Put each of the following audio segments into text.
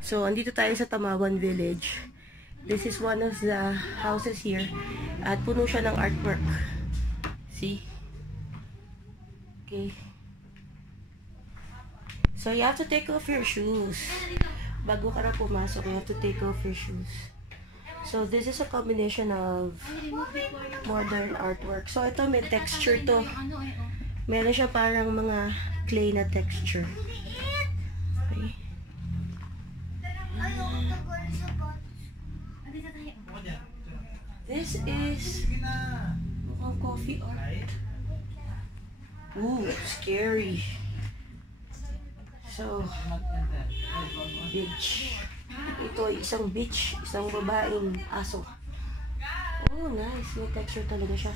So, andito tayo sa Tam-awan Village. This is one of the houses here. At puno siya ng artwork. See? Okay. So, you have to take off your shoes. Bago ka na pumasok, you have to take off your shoes. So, this is a combination of modern artwork. So, ito may texture to. Meron siya parang mga clay na texture. Okay. This is mukhang coffee art. Ooh, scary. So, beach. Ito ay isang beach, isang babaeng aso. Oh, nice. May texture talaga siya.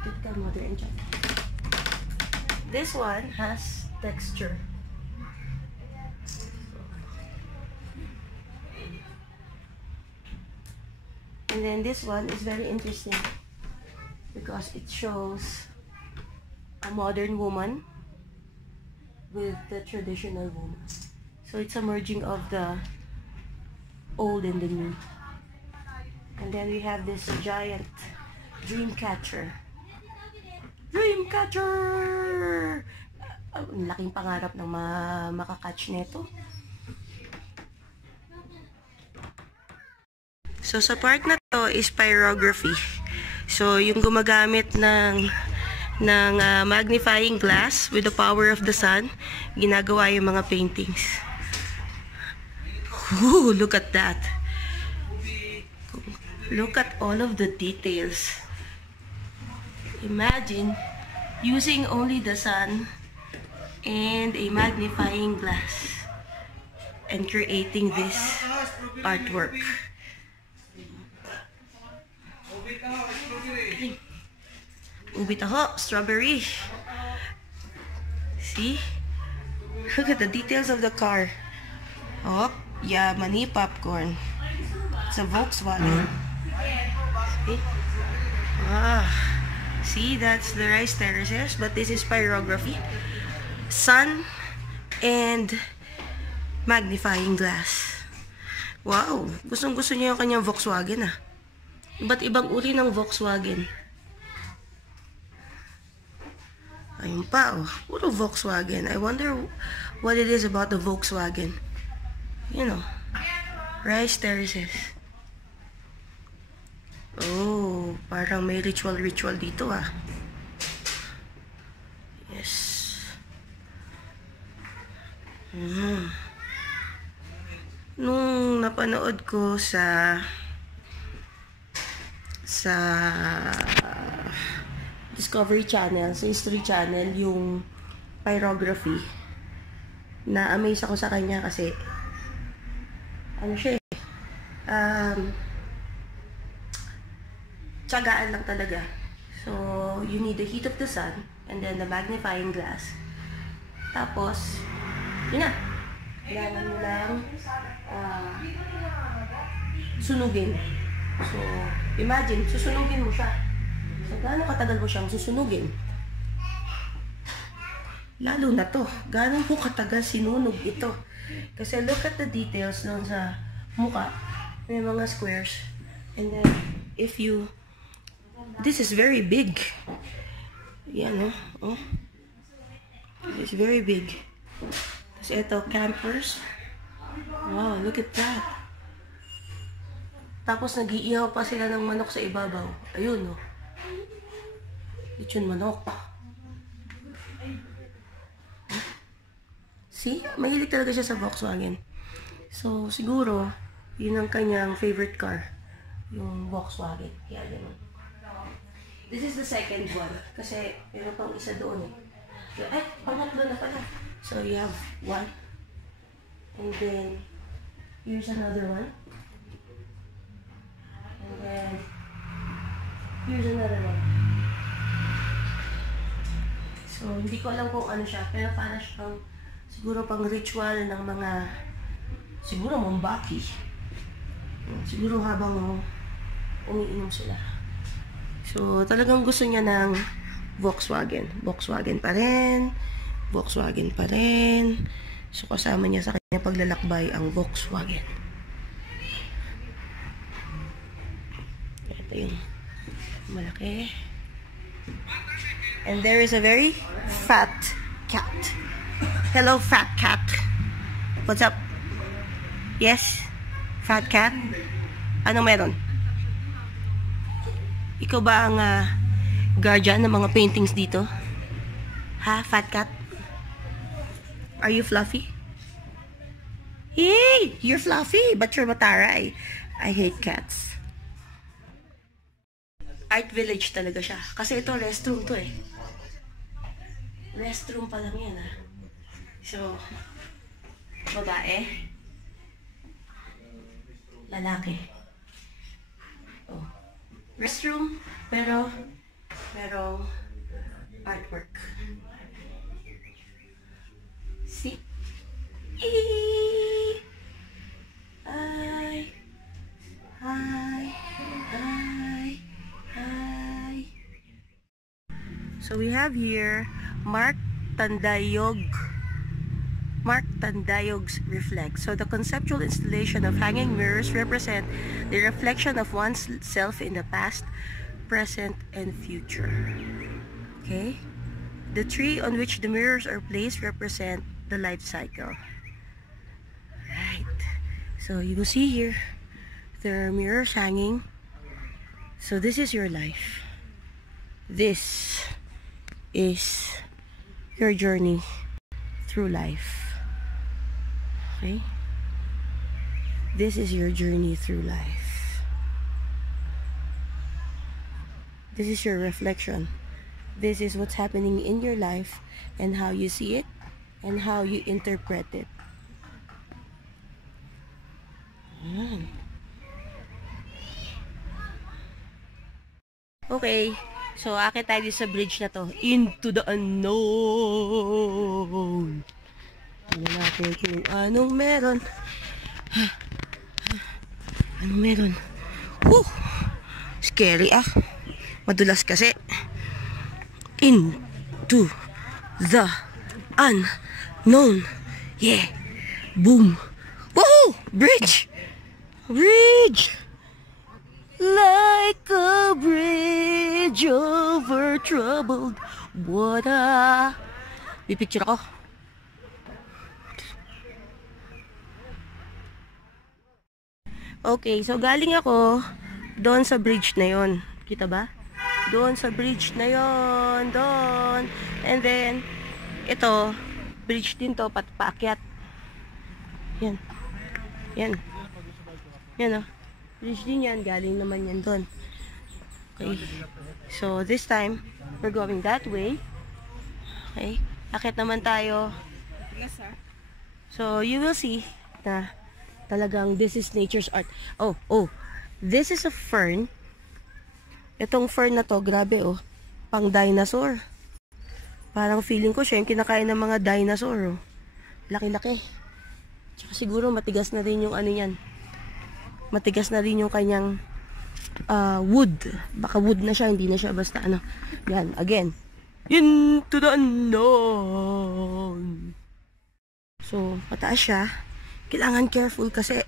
Typical modern enchant. This one has texture. And then this one is very interesting because it shows a modern woman with the traditional woman. So it's a merging of the old and the new. And then we have this giant dream catcher. Dream catcher! Ang laking pangarap ng makakatch nito. So sa part na to is pyrography. So yung gumagamit ng magnifying glass with the power of the sun, ginagawa yung mga paintings. Ooh, look at that. Look at all of the details. Imagine using only the sun and a magnifying glass and creating this artwork. Ubi taho, strawberry. See? Look at the details of the car. Oh, yeah, mani popcorn. It's a Volkswagen. See? See, that's the rice terraces, but this is pyrography. Sun and magnifying glass. Wow, gustong-gusto niya yung kanyang Volkswagen ah. Ba't ibang uri ng Volkswagen? Ayun pa oh, puro Volkswagen. I wonder what it is about the Volkswagen. You know, rice terraces. Oh, parang may ritual dito ah. Yes. Nung napanood ko sa Discovery Channel, sa History Channel, yung pyrography, na-amaze ako sa kanya kasi ano siya tiyagaan lang talaga. So, you need the heat of the sun and then the magnifying glass. Tapos, yun na. Kailangan mo lang sunugin. So, imagine, susunugin mo siya. So, gaano katagal mo siyang susunugin? Lalo na to. Gaano mo katagal sinunog ito? Kasi look at the details doon sa mukha. May mga squares. And then, if you... This is very big. Yan, oh. It's very big. Tapos ito, campers. Wow, look at that. Tapos nag-iihaw pa sila ng manok sa ibabaw. Ayun, oh. Lechon manok. See? Mahilig talaga siya sa Volkswagen. So, siguro, yun ang kanyang favorite car. Yung Volkswagen. Kaya ganun. This is the second one. Kasi, meron pang isa doon eh. So, pangatlo na pala. So, you have one. And then, here's another one. And then, here's another one. So, hindi ko alam kung ano siya. Pero para siyang, siguro pang ritual ng mga, siguro Mombaki. Siguro habang umiinom sila. So, talagang gusto niya ng Volkswagen. Volkswagen pa rin. Volkswagen pa rin. So, kasama niya sa kanya paglalakbay ang Volkswagen. Ito yung malaki. And there is a very fat cat. Hello, fat cat. What's up? Yes? Fat cat? Anong meron? Ikaw ba ang guardian ng mga paintings dito? Ha, fat cat? Are you fluffy? Hey, you're fluffy, but you're mataray. I hate cats. Art village talaga siya. Kasi ito, restroom to eh. Restroom pa lang yan ah. So, babae. Lalaki. Oh. Restroom, pero artwork. See? Hi. Hi. Hi. Hi. So we have here Mark Tandayog's Reflect. So the conceptual installation of hanging mirrors represent the reflection of one's self in the past, present, and future. Okay? The tree on which the mirrors are placed represent the life cycle. Right. So you will see here, there are mirrors hanging. So this is your life. This is your journey through life. Okay? This is your journey through life. This is your reflection. This is what's happening in your life and how you see it and how you interpret it. Okay. So, akit tayo sa bridge na to. Into the unknown. Ano natin kung anong meron. Anong meron? Whew! Scary ah. Madulas kasi. Into the unknown. Yeah. Boom. Woohoo! Bridge! Bridge! Like a bridge over troubled water. Pipicture ako. Okay, so galing ako doon sa bridge na yon. Kita ba? Doon sa bridge na yon, doon. And then ito, bridge din to, paakyat. Yan. Yan. Yan oh. Bridge din yan, galing naman yan doon. Okay. So this time we're going that way. Okay. Akit naman tayo. Yes, sir. So you will see na talagang this is nature's art. Oh. This is a fern. Itong fern na to, grabe oh. Pang dinosaur. Parang feeling ko siya yung kinakain ng mga dinosaur oh. Laki-laki. Tsaka siguro matigas na rin yung ano yan. Matigas na rin yung kanyang wood. Baka wood na siya, hindi na siya basta ano. Yan, again. Into the unknown. So, mataas siya. Kailangan careful kasi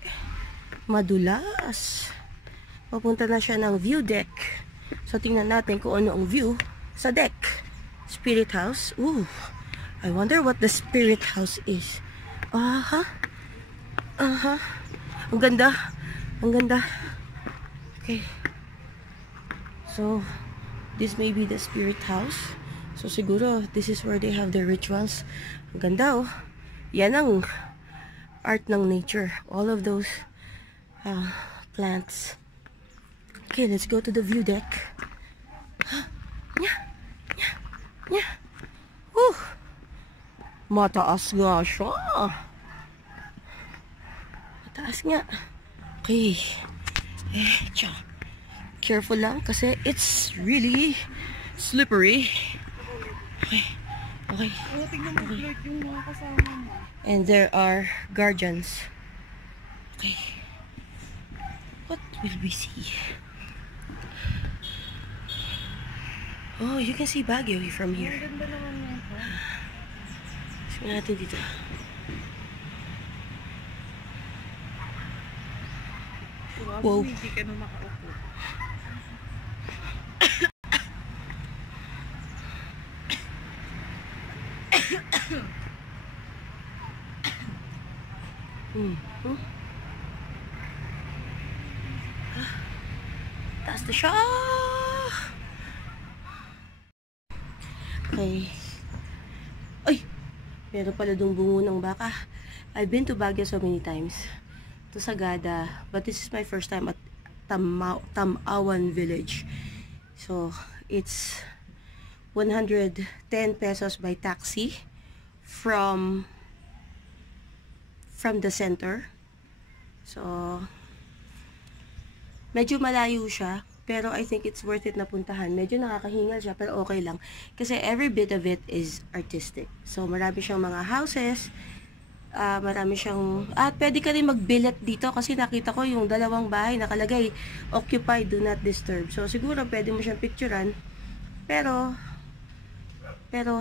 madulas. Papunta na siya ng view deck. So, tingnan natin kung ano ang view sa deck. Spirit house. Ooh. I wonder what the spirit house is. Aha. Ang ganda. Ang ganda. Okay. So, this may be the spirit house. So, siguro, this is where they have their rituals. Ang ganda, oh. Yan ang art ng nature. All of those plants. Okay, let's go to the view deck. Nya. Mataas nga siya. Mataas nga. Okay. Careful lang kasi it's really slippery. Okay. Tingnan mo yung mga kasama mo. And there are guardians. Okay. What will we see? Oh, you can see Baguio from here. Ang ganda naman nito. Sige natin dito. Wow. Hindi ka na makaupo. Taas na siya. Okay. Ay! Meron pala dong bungo ng baka. I've been to Baguio so many times. To Sagada. But this is my first time at Tam-awan Village. So, it's 110 pesos by taxi from the center. So, medyo malayo siya, pero I think it's worth it na puntahan. Medyo nakakahingal siya, pero okay lang. Kasi every bit of it is artistic. So, marami siyang mga houses, marami siyang, at pwede ka rin mag-billet dito kasi nakita ko yung dalawang bahay nakalagay, occupied, do not disturb. So, siguro pwede mo siyang picturean, pero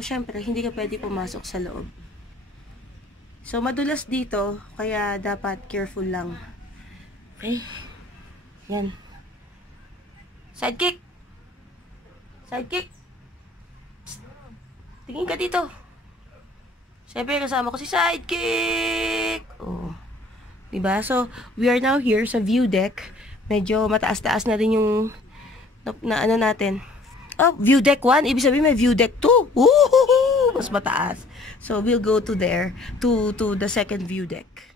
syempre, hindi ka pwede pumasok sa loob. So, madulas dito, kaya dapat careful lang. Okay? Yan. Sidekick! Sidekick! Psst. Tingin ka dito. Siyempre, kasama ko si Sidekick! Oh. Diba? So, we are now here sa view deck. Medyo mataas-taas na rin yung na ano natin. Oh, view deck 1. Ibig sabihin may view deck 2. Woohoo! Mas mataas. So, we'll go to there. To the second view deck.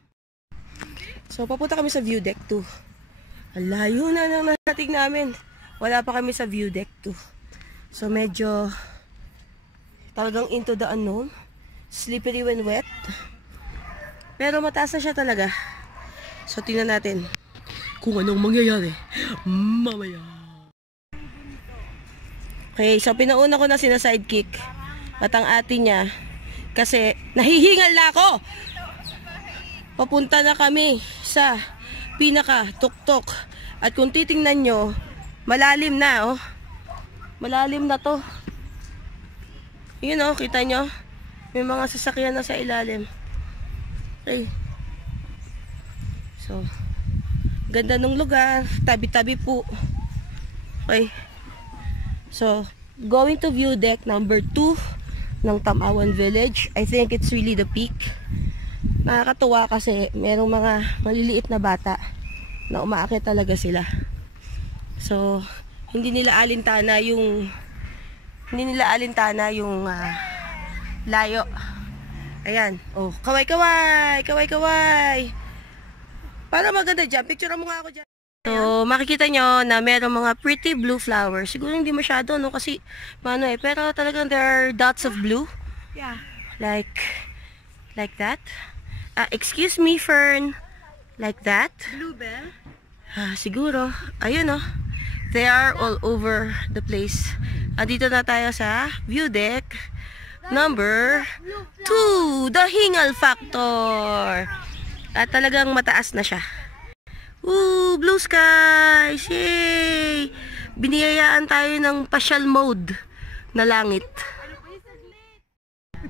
So, papunta kami sa view deck 2. Ang layo na nang narating namin. Wala pa kami sa view deck 2. So, medyo talagang into the unknown. Slippery when wet. Pero mataas na siya talaga. So, tingnan natin kung anong mangyayari mamaya. Okay, so pinauna ko na sina Sidekick at ang ate niya kasi nahihingal na ako. Papunta na kami sa pinaka tuktok at kung titingnan nyo, malalim na oh. Malalim na to. Yun oh, kita nyo? May mga sasakyan na sa ilalim. Okay. So, ganda ng lugar. Tabi-tabi po. Okay. So, going to view deck number 2 ng Tam-awan Village. I think it's really the peak. Nakakatuwa kasi merong mga maliliit na bata na umaakit talaga sila. So, hindi nila alintana yung layo. Ayan. Oh, kaway-kaway! Kaway-kaway! Para maganda dyan. Picture mo nga ako dyan. So, makikita nyo na merong mga pretty blue flowers. Siguro hindi masyado, no? Kasi, pero talagang there are dots of blue. Yeah. Like that. Excuse me, Fern. Like that. Bluebell? Siguro. Ayun, oh. They are all over the place. Dito na tayo sa view deck number 2. The Hingal Factor. At talagang mataas na siya. Ooh, blue skies! Yay! Biniyayaan tayo ng pasyal mode na langit.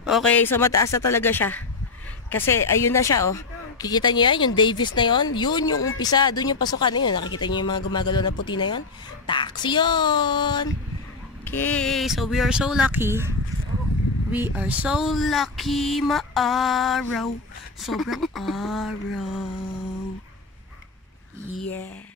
Okay, so mataas na talaga siya. Kasi, ayun na siya, oh. Kikita niyo yan, yung Davis na yon, yun yung umpisa, dun yung pasukan na yun. Nakikita niyo yung mga gumagalaw na puti na yon? Taxi yun! Okay, so we are so lucky. We are so lucky, maaraw. Sobrang araw. Yeah.